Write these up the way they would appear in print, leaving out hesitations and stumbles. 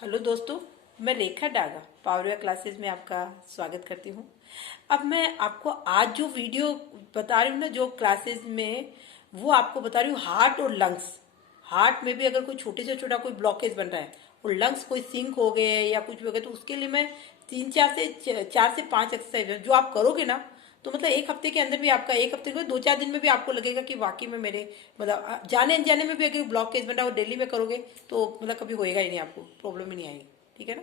Hello दोस्तों, मैं रेखा Daga power yoga classes में आपका स्वागत करती हूँ। अब मैं आपको आज जो वीडियो बता रही हूँ ना, जो क्लासेस में वो आपको बता रही हूँ हार्ट और लंग्स। हार्ट में भी अगर कोई छोटे से छोटा कोई ब्लॉकेज बन रहा है और लंग्स कोई सिंक हो गए या कुछ भी हो गया, तो उसके लिए मैं 4 से 5 एक्सरसाइज जो आप करोगे ना, तो मतलब एक हफ्ते के अंदर भी आपका, एक हफ्ते में 2-4 दिन में भी आपको लगेगा कि वाकई में मेरे मतलब जाने अनजाने में भी अगर ब्लॉकेज बन रहा है और डेली में करोगे तो मतलब कभी होएगा ही नहीं, आपको प्रॉब्लम ही नहीं आएगी। ठीक है ना।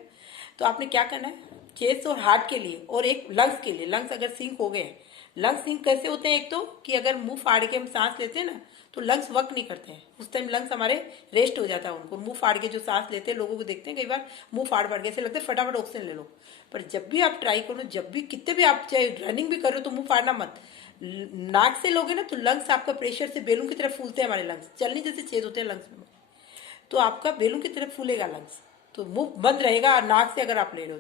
तो आपने क्या करना है, चेस्ट और हार्ट के लिए और एक लंग्स के लिए। लंग्स अगर सिंक हो गए हैं, लंग्स सिंक कैसे होते हैं, एक तो कि अगर मुंह फाड़ के हम सांस लेते हैं ना, तो लंग्स वर्क नहीं करते हैं उस टाइम, लंग्स हमारे रेस्ट हो जाता है। उनको मुंह फाड़ के जो सांस लेते हैं, लोगों को देखते हैं कई बार मुंह फाड़ फाड़ के ऐसे लगता है फटाफट ऑक्सीजन ले लो। पर जब भी आप ट्राई करो, जब भी कितने भी आप चाहे रनिंग भी करो, तो मुंह फाड़ना मत। नाक से लोगे ना तो लंग्स आपका प्रेशर से बेलून की तरफ फूलते हैं, हमारे लंग्स चलनी जैसे छेद होते हैं लंग्स में, तो आपका बेलून की तरफ फूलेगा लंग्स। तो मुंह बंद रहेगा नाक से अगर आप ले लो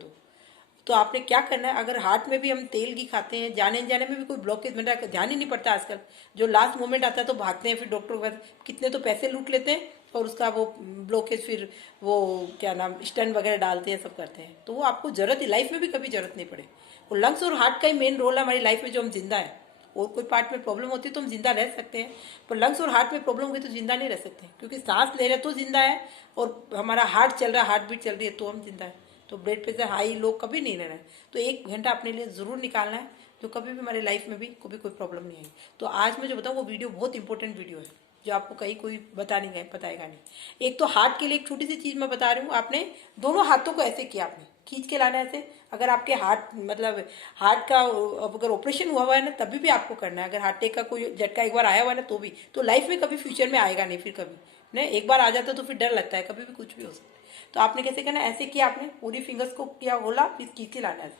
तो आपने क्या करना है, अगर हार्ट में भी हम तेल घी खाते हैं, जाने जाने में भी कोई ब्लॉकेज बन रहा है, ध्यान ही नहीं पड़ता आजकल, जो लास्ट मोमेंट आता है तो भागते हैं, फिर डॉक्टर के पास कितने तो पैसे लूट लेते हैं और उसका वो ब्लॉकेज फिर वो क्या नाम स्टंट वगैरह डालते हैं, सब करते हैं। तो वो आपको जरूरत ही लाइफ में भी कभी जरूरत नहीं पड़े। वो लंग्स और हार्ट का ही मेन रोल है हमारी लाइफ में, जो हम जिंदा है। और कोई पार्ट में प्रॉब्लम होती है तो हम जिंदा रह सकते हैं, पर लंग्स और हार्ट में प्रॉब्लम हुई तो जिंदा नहीं रह सकते, क्योंकि सांस ले रहे तो जिंदा है और हमारा हार्ट चल रहा है, हार्ट बीट चल रही है तो हम जिंदा है। तो ब्लड प्रेशर हाई लो कभी नहीं रहना है। तो 1 घंटा अपने लिए ज़रूर निकालना है, जो कभी भी हमारे लाइफ में भी कभी कोई प्रॉब्लम नहीं आएगी। तो आज मैं जो बताऊँ वो वीडियो बहुत इंपॉर्टेंट वीडियो है, जो आपको कहीं कोई बताएगा नहीं। एक तो हार्ट के लिए एक छोटी सी चीज़ मैं बता रही हूँ, आपने दोनों हाथों को ऐसे किया, आपने खींच के लाना है ऐसे। अगर आपके हार्ट मतलब हार्ट का अगर ऑपरेशन हुआ है ना, तभी भी आपको करना है। अगर हार्ट अटैक का कोई झटका एक बार आया हुआ है ना, तो भी तो लाइफ में कभी फ्यूचर में आएगा नहीं, फिर कभी नहीं। एक बार आ जाता तो फिर डर लगता है, कभी भी कुछ भी हो सकता है। तो आपने कैसे करना है, ऐसे किया आपने पूरी फिंगर्स को किया होला, फिर खींच के लाना है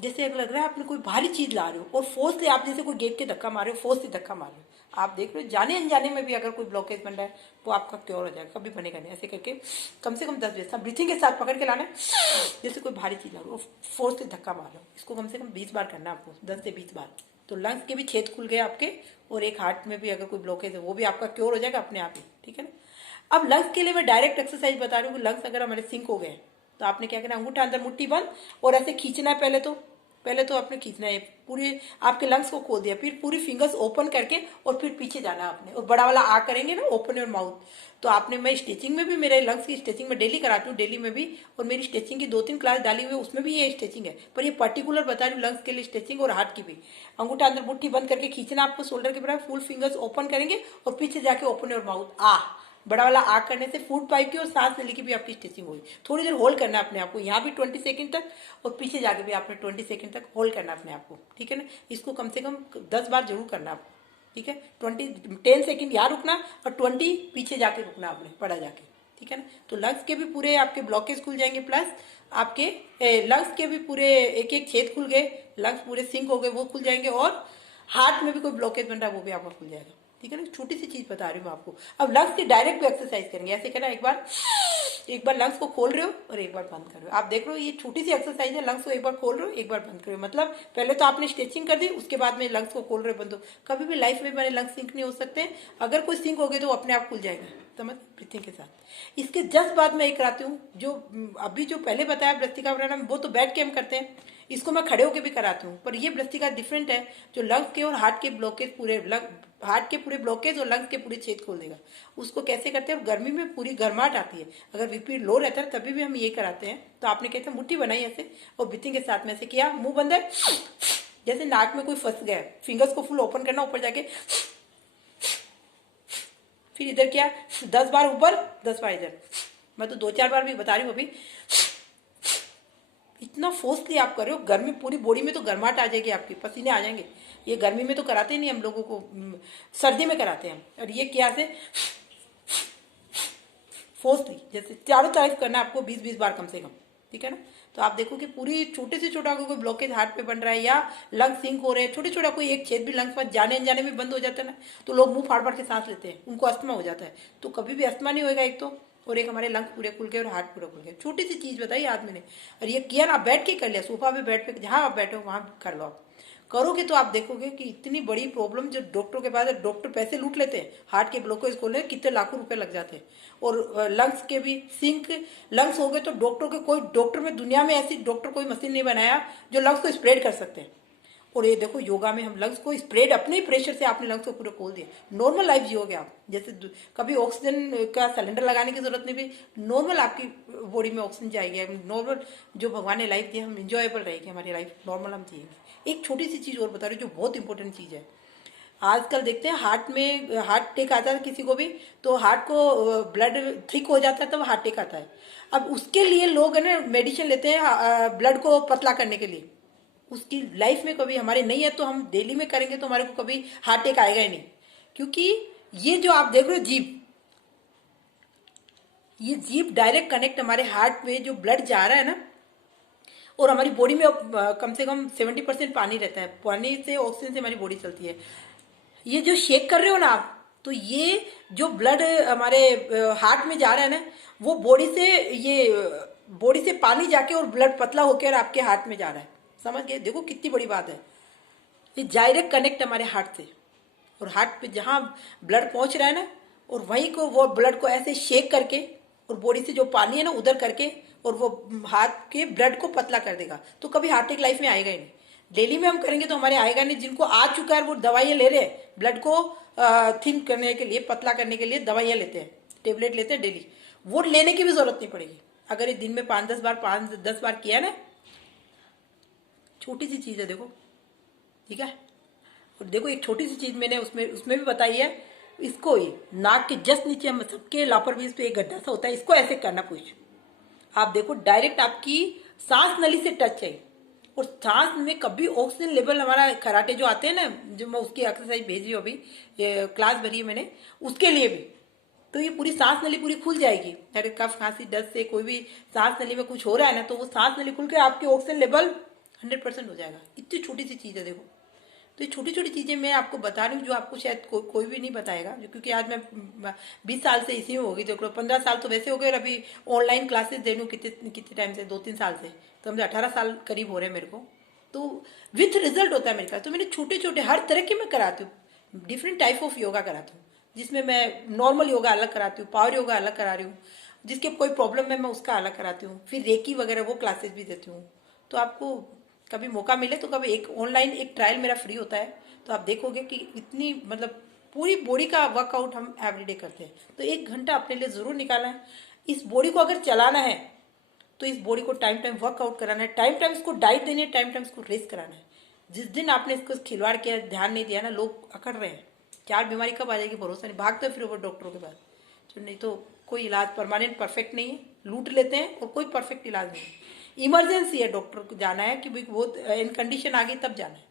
जैसे अगर लग रहा है आपने कोई भारी चीज ला रहे हो और फोर्स से, आप जैसे कोई गेट के धक्का मारे हो, फोर्स से धक्का मार रहे हो। आप देख रहे हो जाने अनजाने में भी अगर कोई ब्लॉकेज बन रहा है वो आपका क्योर हो जाएगा, कभी बनेगा नहीं। ऐसे करके कम से कम 10 बार ब्रीथिंग के साथ पकड़ के लाना है, जैसे कोई भारी चीज ला रहे हो फोर्स से धक्का मार रहे हो। इसको कम से कम 20 बार करना है आपको, 10 से 20 बार। तो लंग्स के भी छेद खुल गए आपके, और एक हार्ट में भी अगर कोई ब्लॉकेज है वो भी आपका क्योर हो जाएगा अपने आप ही। ठीक है ना। अब लंग्स के लिए मैं डायरेक्ट एक्सरसाइज बता रही हूँ। लंग्स अगर हमारे सिंक हो गए तो आपने क्या करना है, अंगूठा अंदर मुट्ठी बंद और ऐसे खींचना है। पहले तो आपने खींचना है, पूरे आपके लंग्स को खोल दिया, फिर पूरी फिंगर्स ओपन करके और फिर पीछे जाना है आपने, और बड़ा वाला आ करेंगे ना, ओपन योर माउथ। तो आपने, मैं स्ट्रेचिंग में भी, मेरे लंग्स की स्ट्रेचिंग में डेली कराती हूँ, डेली में भी, और मेरी स्ट्रेचिंग की 2-3 क्लास डाली हुई है, उसमें भी ये स्ट्रेचिंग है। पर ये पर्टिकुलर बता रही हूँ लंग्स के लिए स्ट्रेचिंग, और हार्ट की भी। अंगूठा अंदर मुट्ठी बंद करके खींचना आपको शोल्डर के बराबर, फुल फिंगर्स ओपन करेंगे और पीछे जाके ओपन योर माउथ आ। बड़ा वाला आग करने से फूड पाइप की और सांस लेने की भी आपकी स्टिचिंग होगी। थोड़ी देर होल्ड करना है अपने आप को, यहाँ भी 20 सेकंड तक, और पीछे जाके भी आपने 20 सेकंड तक होल्ड करना है अपने आप को। ठीक है ना। इसको कम से कम 10 बार जरूर करना आपको। ठीक है। 10 सेकंड यहाँ रुकना और 20 पीछे जाके रुकना आपने, पड़ा जाके। ठीक है ना। तो लंग्स के भी पूरे आपके ब्लॉकेज खुल जाएंगे, प्लस आपके लंग्स के भी पूरे एक एक छेद खुल गए, लंग्स पूरे सिंक हो गए वो खुल जाएंगे, और हार्ट में भी कोई ब्लॉकेज बन रहा है वो भी आपका खुल जाएगा। ठीक है ना। छोटी सी चीज बता रही हूँ आपको। अब लंग्स की डायरेक्ट भी एक्सरसाइज करेंगे। ऐसे करना, एक बार लंग्स को खोल रहे हो और एक बार बंद कर रहे हो। आप देख रहे हो ये छोटी सी एक्सरसाइज है, लंग्स को एक बार खोल रहे हो एक बार बंद कर रहे हो। मतलब पहले तो आपने स्ट्रेचिंग कर दी, उसके बाद में लंग्स को खोल रहे हो, बंद हो। कभी भी लाइफ में हमारे लंग्स सिंक नहीं हो सकते। अगर कोई सिंक हो गए तो वो अपने आप खुल जाएगा, समझ, ब्रीथिंग के साथ। इसके जस्ट बाद मैं एक कराती हूँ, जो अभी जो पहले बताया भ्रस्त्रिका प्राणायाम, वो तो बैठ के हम करते हैं, इसको मैं खड़े होकर भी कराती हूँ। पर ये भ्रस्त्रिका डिफरेंट है, जो लंग्स के और हार्ट के ब्लॉकेज पूरे हार्ट के पूरे ब्लॉकेज और लंग्स के पूरे छेद खोल देगा। उसको कैसे करते हैं, गर्मी में पूरी गर्माहट आती है, अगर बीपी लो रहता है तभी भी हम ये कराते हैं। तो आपने कहते हैं मुट्ठी बनाई ऐसे और ब्रीथिंग के साथ में ऐसे किया, मुंह बंद है, जैसे नाक में कोई फंस गया, फिंगर्स को फुल ओपन करना, ऊपर जाके फिर इधर किया 10 बार ऊपर 10 बार इधर। मैं तो 2-4 बार भी बता रही हूँ अभी। इतना फोर्सली आप कर रहे हो, गर्मी पूरी बॉडी में तो गर्माहट आ जाएगी, आपके पसीने आ जाएंगे। ये गर्मी में तो कराते ही नहीं हम लोगों को, सर्दी में कराते हैं हम। और ये क्या से फोर्सली जैसे चारों तरफ करना आपको 20-20 बार कम से कम। ठीक है ना। तो आप देखो कि पूरी छोटे से छोटा कोई ब्लॉकेज हार्ट पे बन रहा है या लंग सिंक हो रहे हैं, छोटे छोटा कोई एक छेद भी लंग्स में जाने अनजाने में बंद हो जाता है ना, तो लोग मुंह फाड़ फाड़ के सांस लेते हैं, उनको अस्थमा हो जाता है। तो कभी भी अस्थमा नहीं होगा एक तो, और एक हमारे लंग्स पूरे खुल गए और हार्ट पूरा खुल गया। छोटी सी चीज बताई आदमी ने, और ये किया ना, बैठ के कर लिया, सोफा पे बैठ पे, जहाँ आप बैठे हो वहां कर लो आप। करोगे तो आप देखोगे कि इतनी बड़ी प्रॉब्लम जो डॉक्टर के पास है, डॉक्टर पैसे लूट लेते हैं, हार्ट के ब्लॉकेज खोलने कितने लाखों रुपए लग जाते हैं। और लंग्स के भी सिंक लंग्स हो गए तो डॉक्टर के, कोई डॉक्टर में दुनिया में ऐसी डॉक्टर कोई मशीन नहीं बनाया जो लंग्स को स्प्रेड कर सकते हैं। और ये देखो योगा में हम लंग्स को स्प्रेड अपने ही प्रेशर से आपने लंग्स को पूरे खोल दिए, नॉर्मल लाइफ जियोगे आप। जैसे कभी ऑक्सीजन का सिलेंडर लगाने की जरूरत नहीं भी, नॉर्मल आपकी बॉडी में ऑक्सीजन जाएगी, नॉर्मल जो भगवान ने लाइफ दी हम इंजॉयबल रहेगी, हमारी लाइफ नॉर्मल हम जिएंगे। एक छोटी सी चीज़ और बता रही हूँ जो बहुत इंपॉर्टेंट चीज़ है। आजकल देखते हैं हार्ट में हार्ट अटैक आता है किसी को भी, तो हार्ट को ब्लड थिक हो जाता है तब हार्ट अटैक आता है। अब उसके लिए लोग है ना मेडिसिन लेते हैं ब्लड को पतला करने के लिए। उसकी लाइफ में कभी हमारे नहीं है तो हम डेली में करेंगे तो हमारे को कभी हार्ट अटैक आएगा ही नहीं। क्योंकि ये जो आप देख रहे हो जीभ, ये जीभ डायरेक्ट कनेक्ट हमारे हार्ट में जो ब्लड जा रहा है ना, और हमारी बॉडी में कम से कम 70% पानी रहता है, पानी से ऑक्सीजन से हमारी बॉडी चलती है। ये जो शेक कर रहे हो ना आप, तो ये जो ब्लड हमारे हार्ट में जा रहा है ना, वो बॉडी से पानी जाके और ब्लड पतला होकर आपके हार्ट में जा रहा है। समझ गए? देखो कितनी बड़ी बात है। ये डायरेक्ट कनेक्ट हमारे हार्ट से, और हार्ट पे जहाँ ब्लड पहुंच रहा है ना, और वहीं को वो ब्लड को ऐसे शेक करके और बॉडी से जो पानी है ना उधर करके, और वो हाथ के ब्लड को पतला कर देगा। तो कभी हार्ट अटैक लाइफ में आएगा ही नहीं। डेली में हम करेंगे तो हमारे आएगा नहीं। जिनको आ चुका है वो दवाइयाँ ले रहे हैं, ब्लड को थिन करने के लिए, पतला करने के लिए दवाइयाँ लेते हैं, टेबलेट लेते हैं डेली, वो लेने की भी जरूरत नहीं पड़ेगी अगर ये दिन में 5-10 बार किया ना। छोटी सी चीज़ है देखो, ठीक है। और देखो एक छोटी सी चीज़ मैंने उसमें भी बताई है। इसको ही नाक के जस्ट नीचे, हम सबके लापरवाही पे एक गड्ढा सा होता है, इसको ऐसे करना कुछ। आप देखो डायरेक्ट आपकी सांस नली से टच है। और सांस में कभी ऑक्सीजन लेवल, हमारा कराटे जो आते हैं ना, जो मैं उसकी एक्सरसाइज भेज रही हूँ अभी, ये क्लास भरी है मैंने उसके लिए भी, तो ये पूरी सांस नली पूरी खुल जाएगी। अगर कफ खांसी दस्त से कोई भी सांस नली में कुछ हो रहा है ना, तो वो सांस नली खुल के आपकी ऑक्सीजन लेवल 100% हो जाएगा। इतनी छोटी सी चीज़ है देखो। तो ये छोटी छोटी चीज़ें मैं आपको बता रही हूँ जो आपको शायद कोई भी नहीं बताएगा, क्योंकि आज मैं 20 साल से इसी में होगी, देख लो 15 साल तो वैसे हो गए, और अभी ऑनलाइन क्लासेस दे लूँ कितने टाइम से, 2-3 साल से, तो मुझे 18 साल करीब हो रहे हैं मेरे को। तो विथ रिजल्ट होता है मेरे पास। तो मैंने छोटे छोटे हर तरह के मैं कराती हूँ, डिफरेंट टाइप ऑफ योगा कराती हूँ, जिसमें मैं नॉर्मल योगा अलग कराती हूँ, पावर योगा अलग करा रही हूँ, जिसके कोई प्रॉब्लम है मैं उसका अलग कराती हूँ, फिर रेकी वगैरह वो क्लासेस भी देती हूँ। तो आपको कभी मौका मिले तो कभी एक ऑनलाइन एक ट्रायल मेरा फ्री होता है, तो आप देखोगे कि इतनी मतलब पूरी बॉडी का वर्कआउट हम एवरीडे करते हैं। तो 1 घंटा अपने लिए ज़रूर निकालना है। इस बॉडी को अगर चलाना है तो इस बॉडी को टाइम टाइम वर्कआउट कराना है, टाइम टाइम इसको डाइट देनी है, टाइम टाइम इसको रेस्ट कराना है। जिस दिन आपने इसको खिलवाड़ किया, ध्यान नहीं दिया ना, लोग अकड़ रहे हैं, क्या बीमारी कब आ जाएगी भरोसा नहीं, भागते फिर वो डॉक्टरों के पास। तो नहीं तो कोई इलाज परमानेंट परफेक्ट नहीं है, लूट लेते हैं, और कोई परफेक्ट इलाज नहीं है। इमरजेंसी है, डॉक्टर को जाना है कि भाई बहुत इन कंडीशन आ गई तब जाना है,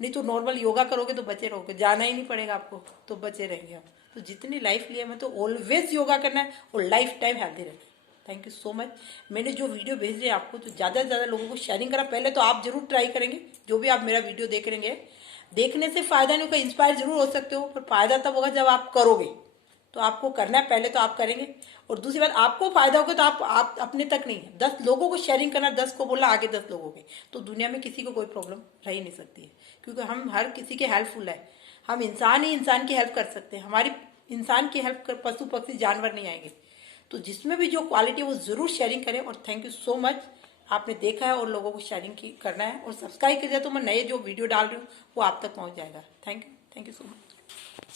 नहीं तो नॉर्मल योगा करोगे तो बचे रहोगे, जाना ही नहीं पड़ेगा आपको, तो बचे रहेंगे आप। तो जितनी लाइफ लिया मैं तो ऑलवेज योगा करना है और लाइफ टाइम हेल्दी रहना है। Thank you so much. मैंने जो वीडियो भेज रही है आपको, तो ज़्यादा से ज़्यादा लोगों को शेयरिंग करा। पहले तो आप जरूर ट्राई करेंगे, जो भी आप मेरा वीडियो देख रहेंगे, देखने से फ़ायदा नहीं होगा, इंस्पायर जरूर हो सकते हो, पर फ़ायदा तब होगा जब आप करोगे। तो आपको करना है, पहले तो आप करेंगे, और दूसरी बात आपको फायदा होगा तो आप अपने तक नहीं, 10 लोगों को शेयरिंग करना, 10 को बोला आगे 10 लोगों के, तो दुनिया में किसी को कोई प्रॉब्लम रह ही नहीं सकती है, क्योंकि हम हर किसी के हेल्पफुल है। हम इंसान ही इंसान की हेल्प कर सकते हैं, हमारी इंसान की हेल्प कर पशु पक्षी जानवर नहीं आएंगे। तो जिसमें भी जो क्वालिटी है वो ज़रूर शेयरिंग करें। और थैंक यू सो मच, आपने देखा है और लोगों को शेयरिंग की करना है, और सब्सक्राइब कीजिए तो मैं नए जो वीडियो डाल रही हूँ वो आप तक पहुँच जाएगा। Thank you so much.